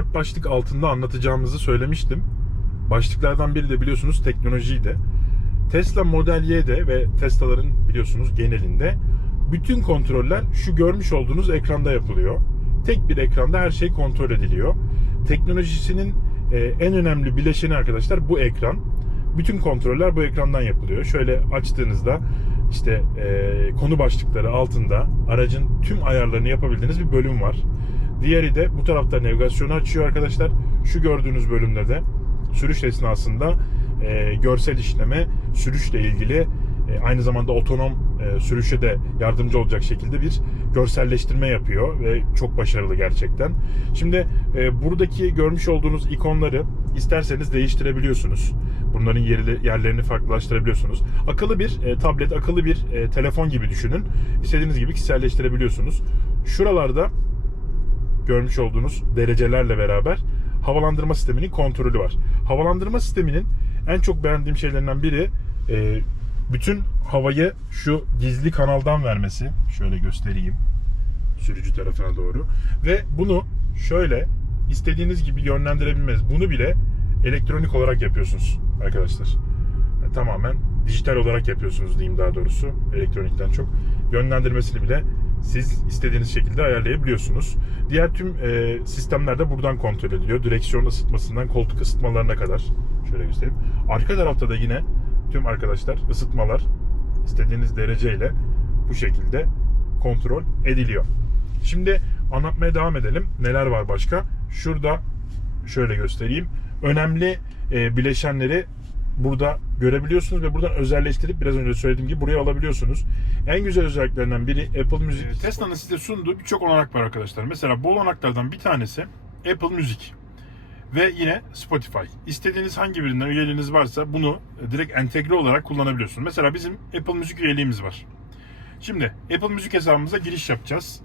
dört başlık altında anlatacağımızı söylemiştim. Başlıklardan biri de biliyorsunuz teknolojiydi. Tesla Model Y'de ve Tesla'ların biliyorsunuz genelinde bütün kontroller şu görmüş olduğunuz ekranda yapılıyor. Tek bir ekranda her şey kontrol ediliyor. Teknolojisinin e, en önemli bileşeni arkadaşlar bu ekran. Bütün kontroller bu ekrandan yapılıyor. Şöyle açtığınızda işte e, konu başlıkları altında aracın tüm ayarlarını yapabildiğiniz bir bölüm var. Diğeri de bu tarafta navigasyonu açıyor arkadaşlar. Şu gördüğünüz bölümde de sürüş esnasında e, görsel işleme, sürüşle ilgili e, aynı zamanda otonom e, sürüşe de yardımcı olacak şekilde bir görselleştirme yapıyor ve çok başarılı gerçekten. Şimdi e, buradaki görmüş olduğunuz ikonları isterseniz değiştirebiliyorsunuz. Bunların yeri, yerlerini farklılaştırabiliyorsunuz. Akıllı bir e, tablet, akıllı bir e, telefon gibi düşünün. İstediğiniz gibi kişiselleştirebiliyorsunuz. Şuralarda görmüş olduğunuz derecelerle beraber havalandırma sisteminin kontrolü var. Havalandırma sisteminin en çok beğendiğim şeylerinden biri e, bütün havayı şu gizli kanaldan vermesi. Şöyle göstereyim sürücü tarafına doğru. Ve bunu şöyle istediğiniz gibi yönlendirebilmez. Bunu bile elektronik olarak yapıyorsunuz arkadaşlar. Yani tamamen dijital olarak yapıyorsunuz diyeyim daha doğrusu. Elektronikten çok. Yönlendirmesini bile siz istediğiniz şekilde ayarlayabiliyorsunuz. Diğer tüm e, sistemler de buradan kontrol ediliyor. Direksiyon ısıtmasından koltuk ısıtmalarına kadar. Şöyle göstereyim. Arka tarafta da yine tüm arkadaşlar ısıtmalar istediğiniz dereceyle bu şekilde kontrol ediliyor. Şimdi anlatmaya devam edelim. Neler var başka? Şurada şöyle göstereyim. Önemli e, bileşenleri burada görebiliyorsunuz ve buradan özelleştirip biraz önce söylediğim gibi buraya alabiliyorsunuz. En güzel özelliklerinden biri Apple Müzik. Tesla'nın size sunduğu birçok olanak var arkadaşlar. Mesela bu olanaklardan bir tanesi Apple Müzik ve yine Spotify. İstediğiniz hangi birinden üyeliğiniz varsa bunu direkt entegre olarak kullanabiliyorsunuz. Mesela bizim Apple Müzik üyeliğimiz var. Şimdi Apple Müzik hesabımıza giriş yapacağız.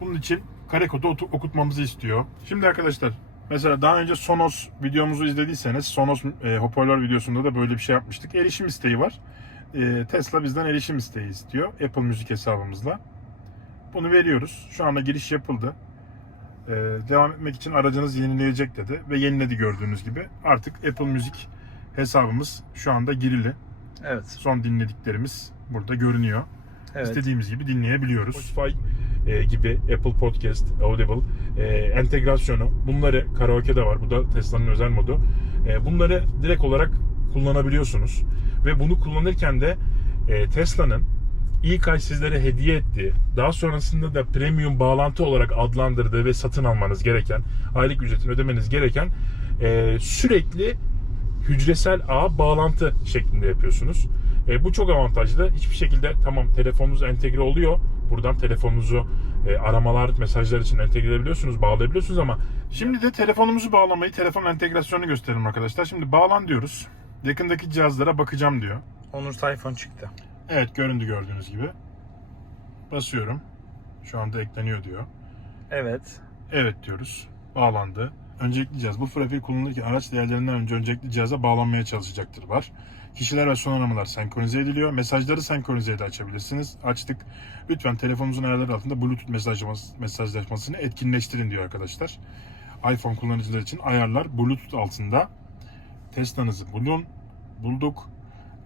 Bunun için kare kodu okutmamızı istiyor. Şimdi arkadaşlar mesela daha önce Sonos videomuzu izlediyseniz Sonos e, hoparlör videosunda da böyle bir şey yapmıştık. Erişim isteği var. E, Tesla bizden erişim isteği istiyor Apple Müzik hesabımızla. Bunu veriyoruz. Şu anda giriş yapıldı. E, devam etmek için aracınız yenileyecek dedi ve yeniledi gördüğünüz gibi. Artık Apple Müzik hesabımız şu anda girili. Evet. Son dinlediklerimiz burada görünüyor. Evet. İstediğimiz gibi dinleyebiliyoruz. Spotify e, gibi Apple Podcast, Audible e, entegrasyonu. Bunları karaoke'de var. Bu da Tesla'nın özel modu. E, bunları direkt olarak kullanabiliyorsunuz. Ve bunu kullanırken de e, Tesla'nın ilk ay sizlere hediye ettiği, daha sonrasında da premium bağlantı olarak adlandırdığı ve satın almanız gereken, aylık ücretini ödemeniz gereken e, sürekli hücresel ağ bağlantı şeklinde yapıyorsunuz. E, bu çok avantajlı. Hiçbir şekilde tamam telefonunuz entegre oluyor. Buradan telefonunuzu e, aramalar, mesajlar için entegre edebiliyorsunuz, bağlayabiliyorsunuz ama şimdi de telefonumuzu bağlamayı, telefon entegrasyonunu gösterelim arkadaşlar. Şimdi bağlan diyoruz. Yakındaki cihazlara bakacağım diyor. Onur iPhone çıktı. Evet göründü gördüğünüz gibi. Basıyorum. Şu anda ekleniyor diyor. Evet. Evet diyoruz. Bağlandı. Öncelikli cihaz. Bu profil kullanılırken araç değerlerinden önce öncelikli cihaza bağlanmaya çalışacaktır var. Kişiler ve son aramalar senkronize ediliyor. Mesajları senkronize de açabilirsiniz. Açtık. Lütfen telefonunuzun ayarları altında Bluetooth mesajlaşmasını etkinleştirin diyor arkadaşlar. iPhone kullanıcılar için ayarlar Bluetooth altında. Tesla'nızı bulun. Bulduk.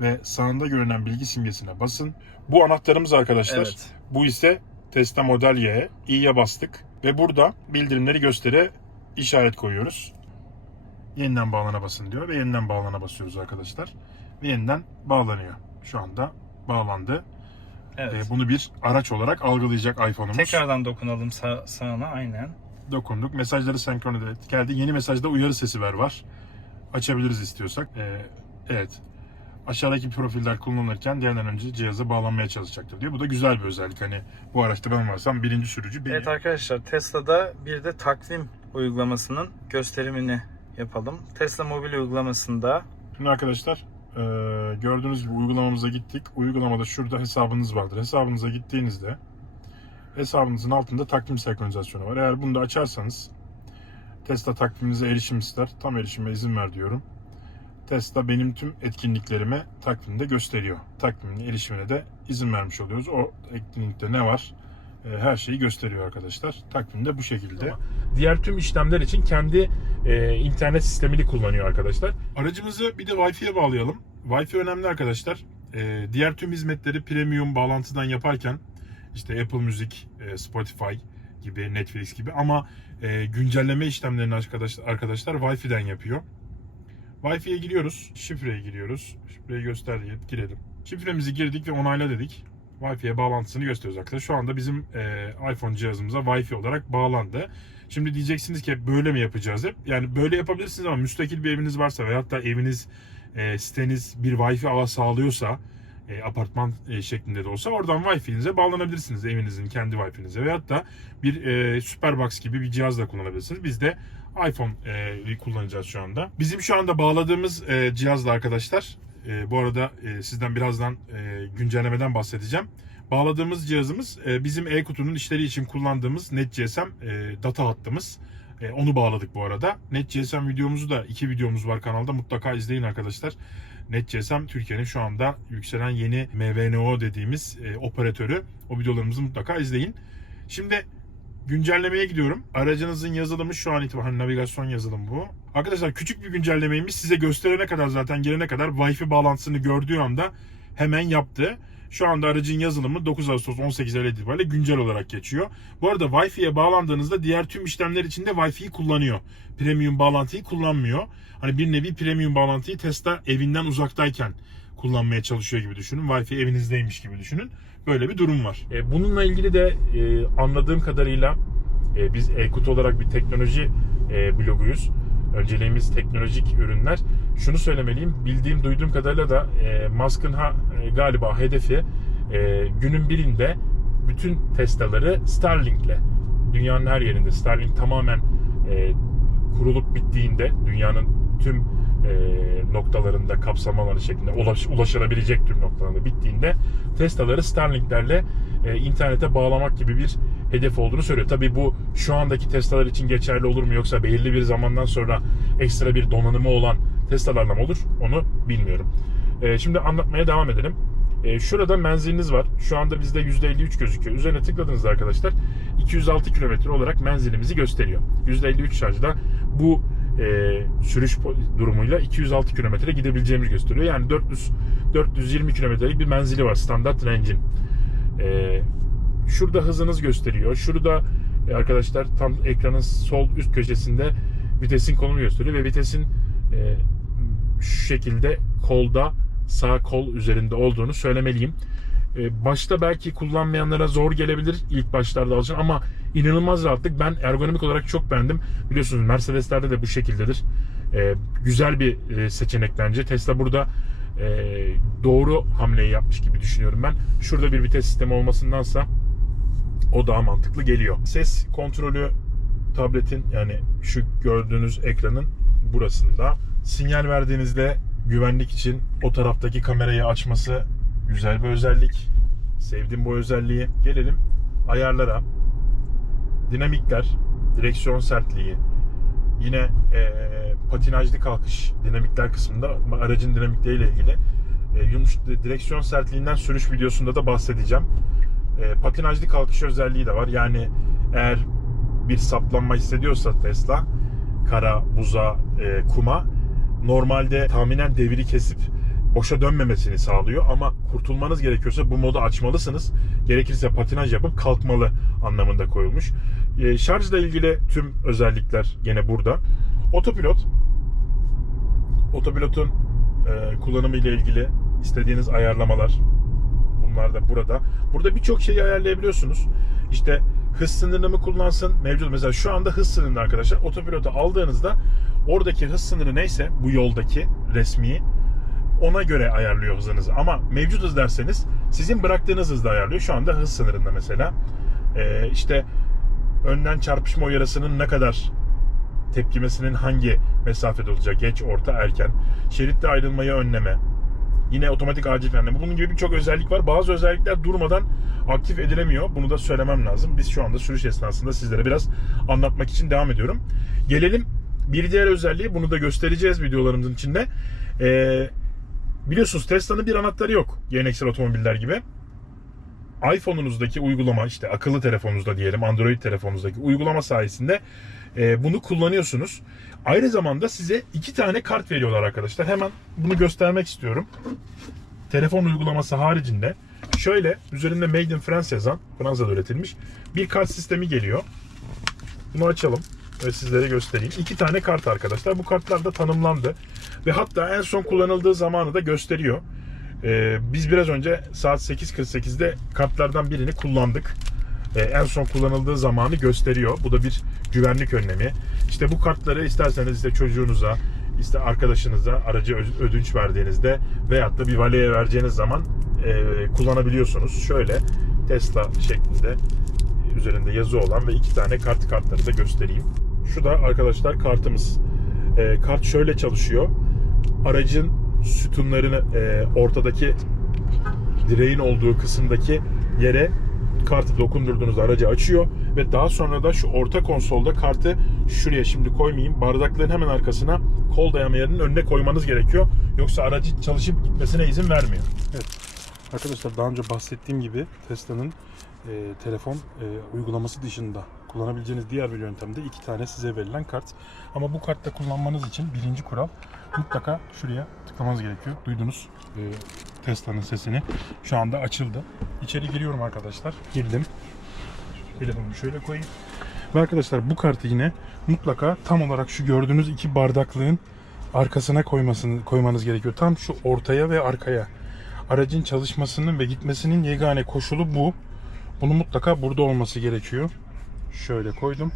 Ve sağında görünen bilgi simgesine basın. Bu anahtarımız arkadaşlar. Evet. Bu ise Tesla Model Y. i'ye bastık. Ve burada bildirimleri göstere işaret koyuyoruz. Yeniden bağlana basın diyor ve yeniden bağlana basıyoruz arkadaşlar. Yeniden bağlanıyor. Şu anda bağlandı. Evet. Ee, bunu bir araç olarak algılayacak iPhone'umuz. Tekrardan dokunalım sağ, sağına aynen. dokunduk. Mesajları senkronize ettik. Geldi. Yeni mesajda uyarı sesi ver var. Açabiliriz istiyorsak. Ee, evet. Aşağıdaki profiller kullanılırken diğerden önce cihaza bağlanmaya çalışacaktır diyor. Bu da güzel bir özellik. Hani bu araçta ben varsam birinci sürücü benim. Evet arkadaşlar Tesla'da bir de takvim uygulamasının gösterimini yapalım. Tesla mobil uygulamasında Şimdi arkadaşlar e, gördüğünüz gibi uygulamamıza gittik. Uygulamada şurada hesabınız vardır. Hesabınıza gittiğinizde hesabınızın altında takvim senkronizasyonu var. Eğer bunu da açarsanız Tesla takviminize erişim ister. Tam erişime izin ver diyorum. Tesla benim tüm etkinliklerime takvimde gösteriyor. Takvimin erişimine de izin vermiş oluyoruz. O etkinlikte ne var? e, her şeyi gösteriyor arkadaşlar. Takvimde bu şekilde. Diğer tüm işlemler için kendi e, internet sistemini kullanıyor arkadaşlar. Aracımızı bir de Wi-Fi'ye bağlayalım. Wi-Fi önemli arkadaşlar. E, diğer tüm hizmetleri premium bağlantıdan yaparken işte Apple Müzik, e, Spotify gibi, Netflix gibi ama e, güncelleme işlemlerini arkadaşlar, arkadaşlar Wi-Fi'den yapıyor. Wi-Fi'ye giriyoruz. Şifreye giriyoruz. Şifreyi göster deyip girelim. Şifremizi girdik ve onayla dedik. Wi-Fi'ye bağlantısını gösteriyoruz arkadaşlar. Şu anda bizim e, iPhone cihazımıza Wi-Fi olarak bağlandı. Şimdi diyeceksiniz ki böyle mi yapacağız hep? Yani böyle yapabilirsiniz ama müstakil bir eviniz varsa veyahut da eviniz, e, siteniz bir Wi-Fi ağı sağlıyorsa e, apartman e, şeklinde de olsa oradan Wi-Fi'nize bağlanabilirsiniz evinizin kendi Wi-Fi'nize veyahut da bir e, Superbox gibi bir cihazla kullanabilirsiniz. Biz de iPhone e, kullanacağız şu anda. Bizim şu anda bağladığımız e, cihazla arkadaşlar e, bu arada e, sizden birazdan e, güncellemeden bahsedeceğim. Bağladığımız cihazımız e, bizim e-kutunun işleri için kullandığımız NetGSM e, data hattımız. E, onu bağladık bu arada. NetGSM videomuzu da iki videomuz var kanalda mutlaka izleyin arkadaşlar. NetGSM Türkiye'nin şu anda yükselen yeni MVNO dediğimiz e, operatörü. O videolarımızı mutlaka izleyin. Şimdi güncellemeye gidiyorum. Aracınızın yazılımı şu an itibaren hani navigasyon yazılımı bu. Arkadaşlar küçük bir güncellemeymiş. Size gösterene kadar zaten gelene kadar Wi-Fi bağlantısını gördüğü anda hemen yaptı. Şu anda aracın yazılımı 9 Ağustos 18 Eylül itibariyle güncel olarak geçiyor. Bu arada Wi-Fi'ye bağlandığınızda diğer tüm işlemler için de Wi-Fi'yi kullanıyor. Premium bağlantıyı kullanmıyor. Hani bir nevi premium bağlantıyı Tesla evinden uzaktayken kullanmaya çalışıyor gibi düşünün. Wi-Fi evinizdeymiş gibi düşünün. Böyle bir durum var. E, bununla ilgili de e, anladığım kadarıyla e, biz Ekut olarak bir teknoloji bloguyuz. Önceliğimiz teknolojik ürünler. Şunu söylemeliyim, bildiğim, duyduğum kadarıyla da e, Musk'ın ha, e, galiba hedefi e, günün birinde bütün Tesla'ları Starlink'le dünyanın her yerinde Starlink tamamen e, kurulup bittiğinde dünyanın tüm e, noktalarında kapsam alanı şeklinde ulaş, ulaşılabilecek tüm noktalarında bittiğinde Tesla'ları Starlink'lerle e, internete bağlamak gibi bir hedef olduğunu söylüyor. Tabii bu şu andaki Tesla'lar için geçerli olur mu yoksa belirli bir zamandan sonra ekstra bir donanımı olan Tesla'larla mı olur onu bilmiyorum. E, şimdi anlatmaya devam edelim. E, şurada menziliniz var. Şu anda bizde %53 gözüküyor. Üzerine tıkladığınızda arkadaşlar 206 kilometre olarak menzilimizi gösteriyor. %53 şarjda bu e, sürüş durumuyla 206 kilometre gidebileceğimizi gösteriyor. Yani 400 420 kilometrelik bir menzili var standart range'in. E, şurada hızınız gösteriyor. Şurada e, arkadaşlar tam ekranın sol üst köşesinde vitesin konumu gösteriyor ve vitesin e, şu şekilde kolda sağ kol üzerinde olduğunu söylemeliyim. E, başta belki kullanmayanlara zor gelebilir ilk başlarda alışın ama inanılmaz rahatlık. Ben ergonomik olarak çok beğendim. Biliyorsunuz Mercedes'lerde de bu şekildedir. E, güzel bir e, seçenek bence. Tesla burada e, doğru hamleyi yapmış gibi düşünüyorum ben. Şurada bir vites sistemi olmasındansa o daha mantıklı geliyor. Ses kontrolü tabletin yani şu gördüğünüz ekranın burasında. Sinyal verdiğinizde güvenlik için o taraftaki kamerayı açması güzel bir özellik. Sevdim bu özelliği. Gelelim ayarlara. Dinamikler, direksiyon sertliği, yine eee patinajlı kalkış dinamikler kısmında aracın dinamikleriyle ilgili e, yumuş direksiyon sertliğinden sürüş videosunda da bahsedeceğim. E, patinajlı kalkış özelliği de var. Yani eğer bir saplanma hissediyorsa Tesla kara, buza, e, kuma normalde tahminen deviri kesip boşa dönmemesini sağlıyor ama kurtulmanız gerekiyorsa bu modu açmalısınız. Gerekirse patinaj yapıp kalkmalı anlamında koyulmuş. E, şarjla ilgili tüm özellikler gene burada. Otopilot Otopilotun e, kullanımı ile ilgili istediğiniz ayarlamalar bunlar da burada. Burada birçok şeyi ayarlayabiliyorsunuz. İşte hız sınırını mı kullansın mevcut. Mesela şu anda hız sınırını arkadaşlar otopilotu aldığınızda oradaki hız sınırı neyse bu yoldaki resmi ona göre ayarlıyor hızınızı. Ama mevcut hız derseniz sizin bıraktığınız hızda ayarlıyor. Şu anda hız sınırında mesela. Ee, işte önden çarpışma uyarısının ne kadar tepkimesinin hangi mesafede olacak? Geç, orta, erken. Şeritte ayrılmayı önleme. Yine otomatik acil frenleme. Bunun gibi birçok özellik var. Bazı özellikler durmadan aktif edilemiyor. Bunu da söylemem lazım. Biz şu anda sürüş esnasında sizlere biraz anlatmak için devam ediyorum. Gelelim bir diğer özelliği. Bunu da göstereceğiz videolarımızın içinde. Ee, biliyorsunuz Tesla'nın bir anahtarı yok. Geleneksel otomobiller gibi. iPhone'unuzdaki uygulama işte akıllı telefonunuzda diyelim Android telefonunuzdaki uygulama sayesinde e, bunu kullanıyorsunuz. Aynı zamanda size iki tane kart veriyorlar arkadaşlar. Hemen bunu göstermek istiyorum. Telefon uygulaması haricinde şöyle üzerinde Made in France yazan Fransa'da üretilmiş bir kart sistemi geliyor. Bunu açalım ve sizlere göstereyim. İki tane kart arkadaşlar. Bu kartlar da tanımlandı. Ve hatta en son kullanıldığı zamanı da gösteriyor. Ee, biz biraz önce saat 8.48'de kartlardan birini kullandık. Ee, en son kullanıldığı zamanı gösteriyor. Bu da bir güvenlik önlemi. İşte bu kartları isterseniz işte çocuğunuza, işte arkadaşınıza aracı ödünç verdiğinizde veyahut da bir valeye vereceğiniz zaman e, kullanabiliyorsunuz. Şöyle Tesla şeklinde üzerinde yazı olan ve iki tane kart kartları da göstereyim. Şu da arkadaşlar kartımız. Ee, kart şöyle çalışıyor. Aracın sütunlarını e, ortadaki direğin olduğu kısımdaki yere kartı dokundurduğunuzda aracı açıyor ve daha sonra da şu orta konsolda kartı şuraya şimdi koymayayım bardakların hemen arkasına kol dayama yerinin önüne koymanız gerekiyor. Yoksa aracın çalışıp gitmesine izin vermiyor. Evet. Arkadaşlar daha önce bahsettiğim gibi Tesla'nın e, telefon e, uygulaması dışında kullanabileceğiniz diğer bir yöntemde iki tane size verilen kart. Ama bu kartta kullanmanız için birinci kural mutlaka şuraya tıklamanız gerekiyor. Duydunuz e, Tesla'nın sesini. Şu anda açıldı. İçeri giriyorum arkadaşlar. Girdim. Telefonumu şöyle koyayım. Ve arkadaşlar bu kartı yine mutlaka tam olarak şu gördüğünüz iki bardaklığın arkasına koymasını koymanız gerekiyor. Tam şu ortaya ve arkaya. Aracın çalışmasının ve gitmesinin yegane koşulu bu. Bunun mutlaka burada olması gerekiyor. Şöyle koydum.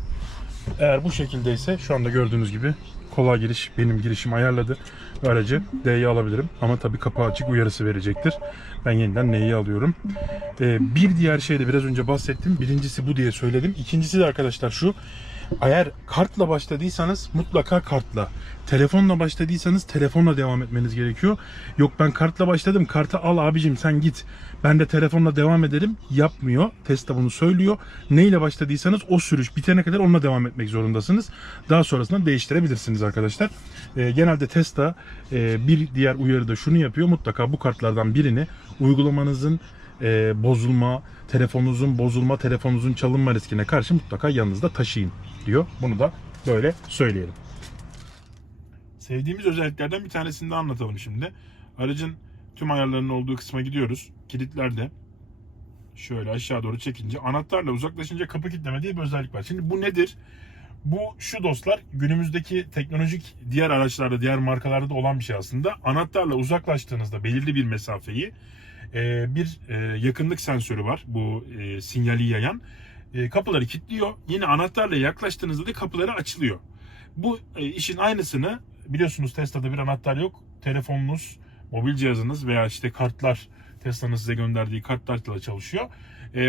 Eğer bu şekildeyse şu anda gördüğünüz gibi kolay giriş benim girişim ayarladı aracı D'ye alabilirim. Ama tabii kapağı açık uyarısı verecektir. Ben yeniden N'yi alıyorum. Ee, bir diğer şey de biraz önce bahsettim. Birincisi bu diye söyledim. İkincisi de arkadaşlar şu. Eğer kartla başladıysanız mutlaka kartla. Telefonla başladıysanız telefonla devam etmeniz gerekiyor. Yok ben kartla başladım. Kartı al abicim sen git. Ben de telefonla devam ederim. Yapmıyor. Tesla bunu söylüyor. Neyle başladıysanız o sürüş bitene kadar onunla devam etmek zorundasınız. Daha sonrasında değiştirebilirsiniz arkadaşlar. Ee, genelde Tesla e, bir diğer uyarıda şunu yapıyor. Mutlaka bu kartlardan birini uygulamanızın e, bozulma, telefonunuzun bozulma, telefonunuzun çalınma riskine karşı mutlaka yanınızda taşıyın diyor. Bunu da böyle söyleyelim. Sevdiğimiz özelliklerden bir tanesini de anlatalım şimdi. Aracın tüm ayarlarının olduğu kısma gidiyoruz. Kilitlerde şöyle aşağı doğru çekince anahtarla uzaklaşınca kapı kilitleme diye bir özellik var. Şimdi bu nedir? Bu şu dostlar günümüzdeki teknolojik diğer araçlarda, diğer markalarda da olan bir şey aslında. Anahtarla uzaklaştığınızda belirli bir mesafeyi bir e, yakınlık sensörü var bu e, sinyali yayan. E, kapıları kilitliyor. Yine anahtarla yaklaştığınızda da kapıları açılıyor. Bu işin aynısını biliyorsunuz Tesla'da bir anahtar yok. Telefonunuz, mobil cihazınız veya işte kartlar Tesla'nın size gönderdiği kartlarla çalışıyor.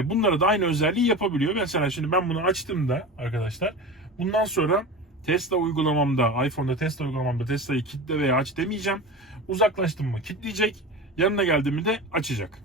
Bunlara da aynı özelliği yapabiliyor. Mesela şimdi ben bunu açtığımda arkadaşlar bundan sonra Tesla uygulamamda, iPhone'da Tesla uygulamamda Tesla'yı kilitle veya aç demeyeceğim. Uzaklaştım mı kilitleyecek. Yanına geldiğimi de açacak.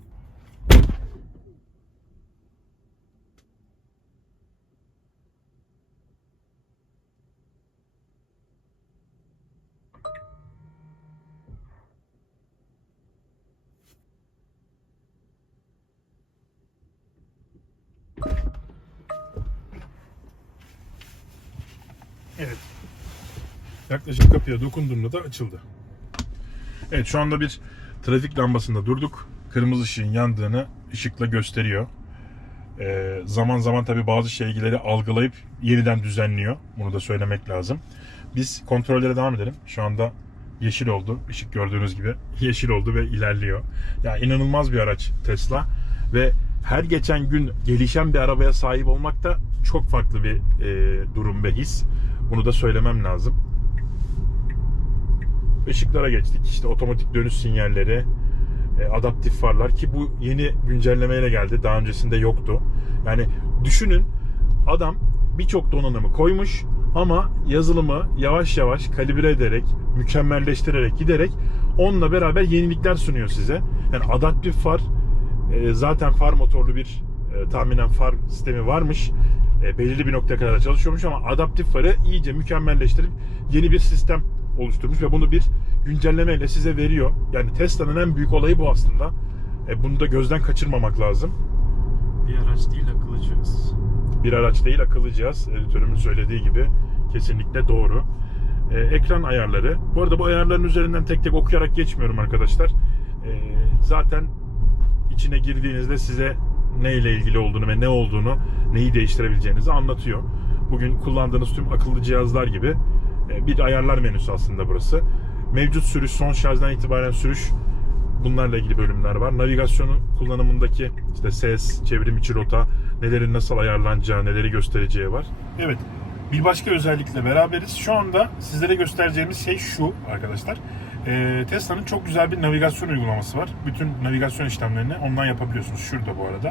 Evet. Yaklaşık kapıya dokunduğumda da açıldı. Evet şu anda bir trafik lambasında durduk. Kırmızı ışığın yandığını ışıkla gösteriyor. Ee, zaman zaman tabi bazı şeyleri algılayıp yeniden düzenliyor. Bunu da söylemek lazım. Biz kontrollere devam edelim. Şu anda yeşil oldu. Işık gördüğünüz gibi yeşil oldu ve ilerliyor. Ya inanılmaz bir araç Tesla ve her geçen gün gelişen bir arabaya sahip olmak da çok farklı bir e, durum ve his. Bunu da söylemem lazım. Işıklara geçtik. İşte otomatik dönüş sinyalleri, e, adaptif farlar ki bu yeni güncellemeyle geldi. Daha öncesinde yoktu. Yani düşünün adam birçok donanımı koymuş ama yazılımı yavaş yavaş kalibre ederek, mükemmelleştirerek giderek onunla beraber yenilikler sunuyor size. Yani adaptif far e, zaten far motorlu bir e, tahminen far sistemi varmış. Belirli bir noktaya kadar çalışıyormuş ama adaptif farı iyice mükemmelleştirip yeni bir sistem oluşturmuş ve bunu bir güncellemeyle size veriyor. Yani Tesla'nın en büyük olayı bu aslında. E, bunu da gözden kaçırmamak lazım. Bir araç değil akıllı cihaz. Bir araç değil akıllı cihaz. Editörümün söylediği gibi kesinlikle doğru. Ee, ekran ayarları. Bu arada bu ayarların üzerinden tek tek okuyarak geçmiyorum arkadaşlar. Ee, zaten içine girdiğinizde size ne ile ilgili olduğunu ve ne olduğunu, neyi değiştirebileceğinizi anlatıyor. Bugün kullandığınız tüm akıllı cihazlar gibi e, bir ayarlar menüsü aslında burası. Mevcut sürüş, son şarjdan itibaren sürüş bunlarla ilgili bölümler var. Navigasyonu kullanımındaki işte ses, çevrim içi rota, nelerin nasıl ayarlanacağı, neleri göstereceği var. Evet. Bir başka özellikle beraberiz. Şu anda sizlere göstereceğimiz şey şu arkadaşlar. Ee, Tesla'nın çok güzel bir navigasyon uygulaması var. Bütün navigasyon işlemlerini ondan yapabiliyorsunuz. Şurada bu arada.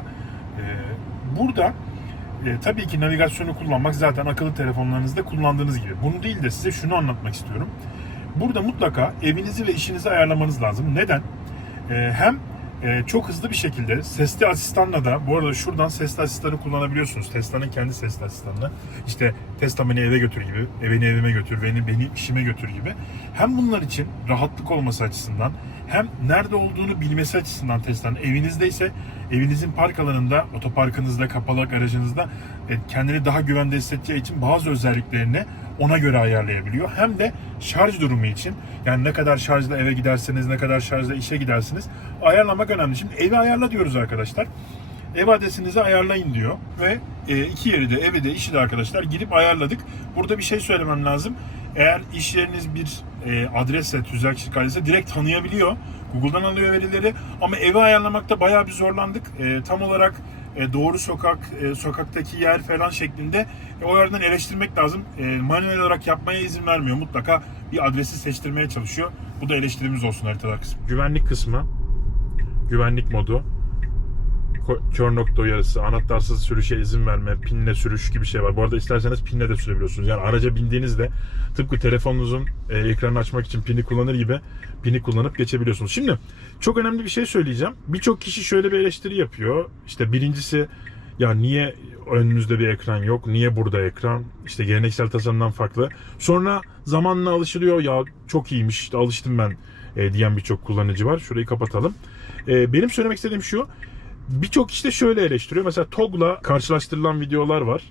Ee, burada e, tabii ki navigasyonu kullanmak zaten akıllı telefonlarınızda kullandığınız gibi. Bunu değil de size şunu anlatmak istiyorum. Burada mutlaka evinizi ve işinizi ayarlamanız lazım. Neden? Ee, hem e, çok hızlı bir şekilde sesli asistanla da bu arada şuradan sesli asistanı kullanabiliyorsunuz. Tesla'nın kendi sesli asistanını. İşte Tesla beni eve götür gibi, evini evime götür, beni beni işime götür gibi. Hem bunlar için rahatlık olması açısından hem nerede olduğunu bilmesi açısından Tesla'nın evinizdeyse evinizin park alanında, otoparkınızda, kapalı aracınızda e, kendini daha güvende hissedeceği için bazı özelliklerini ona göre ayarlayabiliyor. Hem de şarj durumu için yani ne kadar şarjla eve giderseniz, ne kadar şarjla işe gidersiniz ayarlamak önemli. Şimdi evi ayarla diyoruz arkadaşlar. Ev adresinizi ayarlayın diyor ve e, iki yeri de evi de işi de arkadaşlar girip ayarladık. Burada bir şey söylemem lazım. Eğer iş yeriniz bir e, adresse, tüzel kişilik adresse direkt tanıyabiliyor. Google'dan alıyor verileri ama evi ayarlamakta bayağı bir zorlandık. E, tam olarak e, doğru sokak, e, sokaktaki yer falan şeklinde e, o yerden eleştirmek lazım. E, manuel olarak yapmaya izin vermiyor. Mutlaka bir adresi seçtirmeye çalışıyor. Bu da eleştirimiz olsun haritalar kısmı. Güvenlik kısmı, güvenlik modu, kör nokta uyarısı, anahtarsız sürüşe izin verme, pinle sürüş gibi şey var. Bu arada isterseniz pinle de sürebiliyorsunuz. Yani araca bindiğinizde tıpkı telefonunuzun e, ekranını açmak için pini kullanır gibi pini kullanıp geçebiliyorsunuz. Şimdi çok önemli bir şey söyleyeceğim. Birçok kişi şöyle bir eleştiri yapıyor. İşte birincisi ya niye önünüzde bir ekran yok? Niye burada ekran? İşte geleneksel tasarımdan farklı. Sonra zamanla alışılıyor. Ya çok iyiymiş. işte alıştım ben e, diyen birçok kullanıcı var. Şurayı kapatalım. E, benim söylemek istediğim şu. Birçok işte şöyle eleştiriyor. Mesela TOG'la karşılaştırılan videolar var.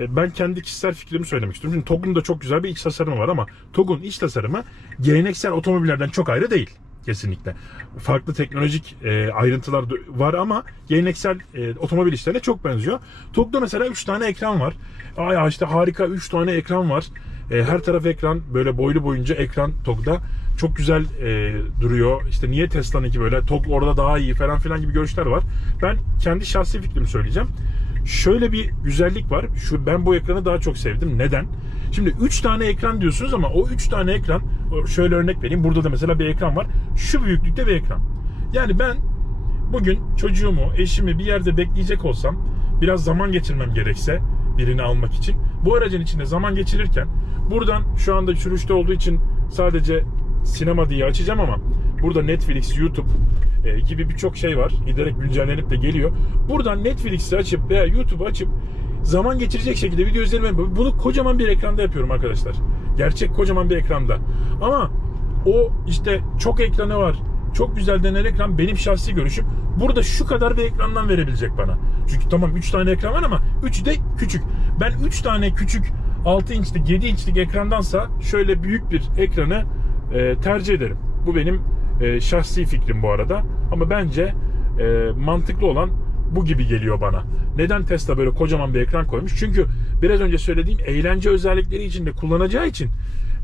E, Ben kendi kişisel fikrimi söylemek istiyorum. Şimdi TOG'un da çok güzel bir iç tasarımı var ama TOG'un iç tasarımı geleneksel otomobillerden çok ayrı değil. Kesinlikle. Farklı teknolojik e, ayrıntılar var ama geleneksel e, otomobil işlerine çok benziyor. TOG'da mesela 3 tane ekran var. Aa ya işte harika 3 tane ekran var. Her taraf ekran böyle boylu boyunca ekran TOG'da. Çok güzel e, duruyor. İşte niye Tesla'nınki böyle TOG orada daha iyi falan filan gibi görüşler var. Ben kendi şahsi fikrimi söyleyeceğim. Şöyle bir güzellik var. Şu ben bu ekranı daha çok sevdim. Neden? Şimdi 3 tane ekran diyorsunuz ama o 3 tane ekran şöyle örnek vereyim. Burada da mesela bir ekran var. Şu büyüklükte bir ekran. Yani ben bugün çocuğumu, eşimi bir yerde bekleyecek olsam biraz zaman geçirmem gerekse birini almak için bu aracın içinde zaman geçirirken buradan şu anda sürüşte olduğu için sadece sinema diye açacağım ama burada Netflix, YouTube e, gibi birçok şey var. Giderek güncellenip de geliyor. Buradan Netflix'i açıp veya YouTube'u açıp zaman geçirecek şekilde video izlerim. Bunu kocaman bir ekranda yapıyorum arkadaşlar. Gerçek kocaman bir ekranda. Ama o işte çok ekranı var. Çok güzel denen ekran benim şahsi görüşüm. Burada şu kadar bir ekrandan verebilecek bana. Çünkü tamam 3 tane ekran var ama 3'ü de küçük. Ben 3 tane küçük 6 inçlik 7 inçlik ekrandansa şöyle büyük bir ekranı e, tercih ederim. Bu benim e, şahsi fikrim bu arada. Ama bence e, mantıklı olan bu gibi geliyor bana. Neden Tesla böyle kocaman bir ekran koymuş? Çünkü biraz önce söylediğim eğlence özellikleri içinde kullanacağı için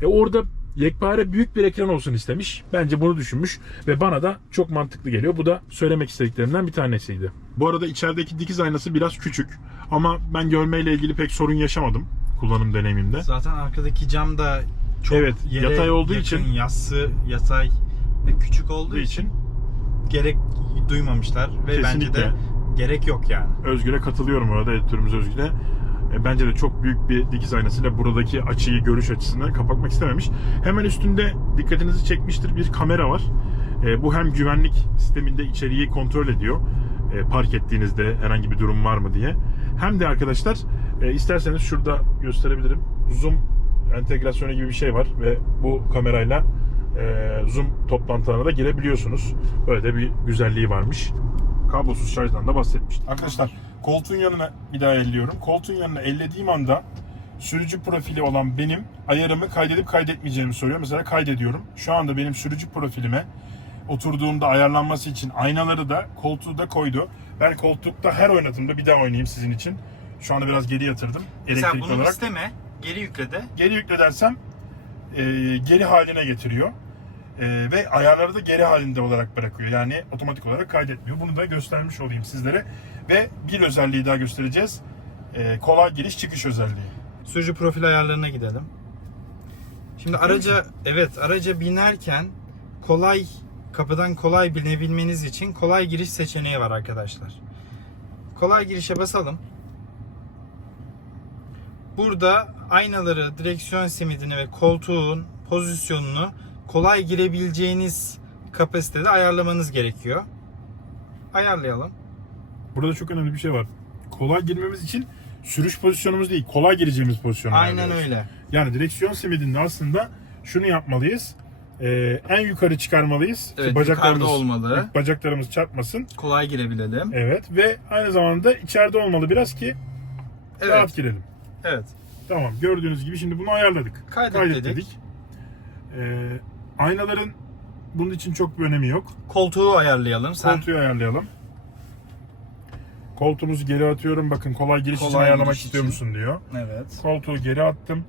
e, orada yekpare büyük bir ekran olsun istemiş. Bence bunu düşünmüş ve bana da çok mantıklı geliyor. Bu da söylemek istediklerimden bir tanesiydi. Bu arada içerideki dikiz aynası biraz küçük ama ben görmeyle ilgili pek sorun yaşamadım kullanım deneyimimde. Zaten arkadaki cam da çok Evet, yere yatay olduğu yakın, için- yassı, yatay ve küçük olduğu için için gerek duymamışlar ve bence Kesinlikle. de gerek yok yani. Özgür'e katılıyorum orada editörümüz Özgür'e. E, Bence de çok büyük bir dikiz aynasıyla buradaki açıyı, görüş açısını kapatmak istememiş. Hemen üstünde dikkatinizi çekmiştir bir kamera var. E, Bu hem güvenlik sisteminde içeriği kontrol ediyor. E, Park ettiğinizde herhangi bir durum var mı diye. Hem de arkadaşlar e, isterseniz şurada gösterebilirim. Zoom entegrasyonu gibi bir şey var ve bu kamerayla e, Zoom toplantılarına da girebiliyorsunuz. Böyle de bir güzelliği varmış kablosuz şarjdan da bahsetmiştim. Arkadaşlar Koltuğun yanına bir daha elliyorum. Koltuğun yanına ellediğim anda sürücü profili olan benim ayarımı kaydedip kaydetmeyeceğimi soruyor. Mesela kaydediyorum. Şu anda benim sürücü profilime oturduğumda ayarlanması için aynaları da koltuğu da koydu. Ben koltukta her oynadığımda bir daha oynayayım sizin için. Şu anda biraz geri yatırdım Mesela elektrik bunu olarak. isteme. Geri yükle de. Geri yükle dersem e, geri haline getiriyor. E, ve ayarları da geri halinde olarak bırakıyor. Yani otomatik olarak kaydetmiyor. Bunu da göstermiş olayım sizlere. Ve bir özelliği daha göstereceğiz. E, kolay giriş çıkış özelliği. Sürücü profil ayarlarına gidelim. Şimdi araca evet araca binerken kolay kapıdan kolay binebilmeniz için kolay giriş seçeneği var arkadaşlar. Kolay girişe basalım. Burada aynaları, direksiyon simidini ve koltuğun pozisyonunu kolay girebileceğiniz kapasitede ayarlamanız gerekiyor. Ayarlayalım. Burada çok önemli bir şey var. Kolay girmemiz için sürüş pozisyonumuz değil, kolay gireceğimiz pozisyonu Aynen öyle. Yani direksiyon simidinde aslında şunu yapmalıyız. E, en yukarı çıkarmalıyız. ki Evet, yukarıda olmalı. Bacaklarımız çarpmasın. Kolay girebilelim. Evet ve aynı zamanda içeride olmalı biraz ki Evet. rahat girelim. Evet. Tamam gördüğünüz gibi şimdi bunu ayarladık. Kaydet dedik. Ee, aynaların bunun için çok bir önemi yok. Koltuğu ayarlayalım. Sen Koltuğu ayarlayalım. Koltuğumuzu geri atıyorum. Bakın kolay giriş için Kolay ayarlamak giriş istiyor için. musun diyor. Evet. Koltuğu geri attım.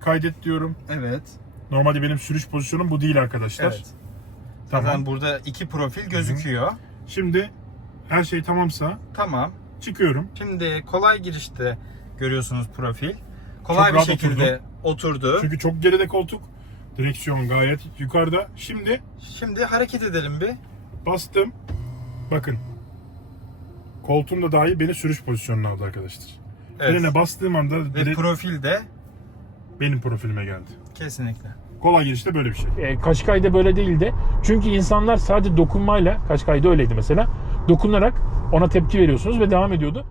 Kaydet diyorum. Evet. Normalde benim sürüş pozisyonum bu değil arkadaşlar. Evet. Tamam. Zaten burada iki profil gözüküyor. Şimdi her şey tamamsa Tamam. Çıkıyorum. Şimdi kolay girişte görüyorsunuz profil. Kolay Çok bir şekilde oturdu. Çünkü çok geride koltuk. Direksiyon gayet yukarıda. Şimdi Şimdi hareket edelim bir. Bastım. Bakın. Koltuğum da dahi beni sürüş pozisyonuna aldı arkadaşlar. Evet. Frene bastığım anda Ve direkt profilde benim profilime geldi. kesinlikle. Kolay girişte böyle bir şey. E, Kaşkay'da böyle değildi. Çünkü insanlar sadece dokunmayla, Kaşkay'da öyleydi mesela. Dokunarak ona tepki veriyorsunuz ve devam ediyordu.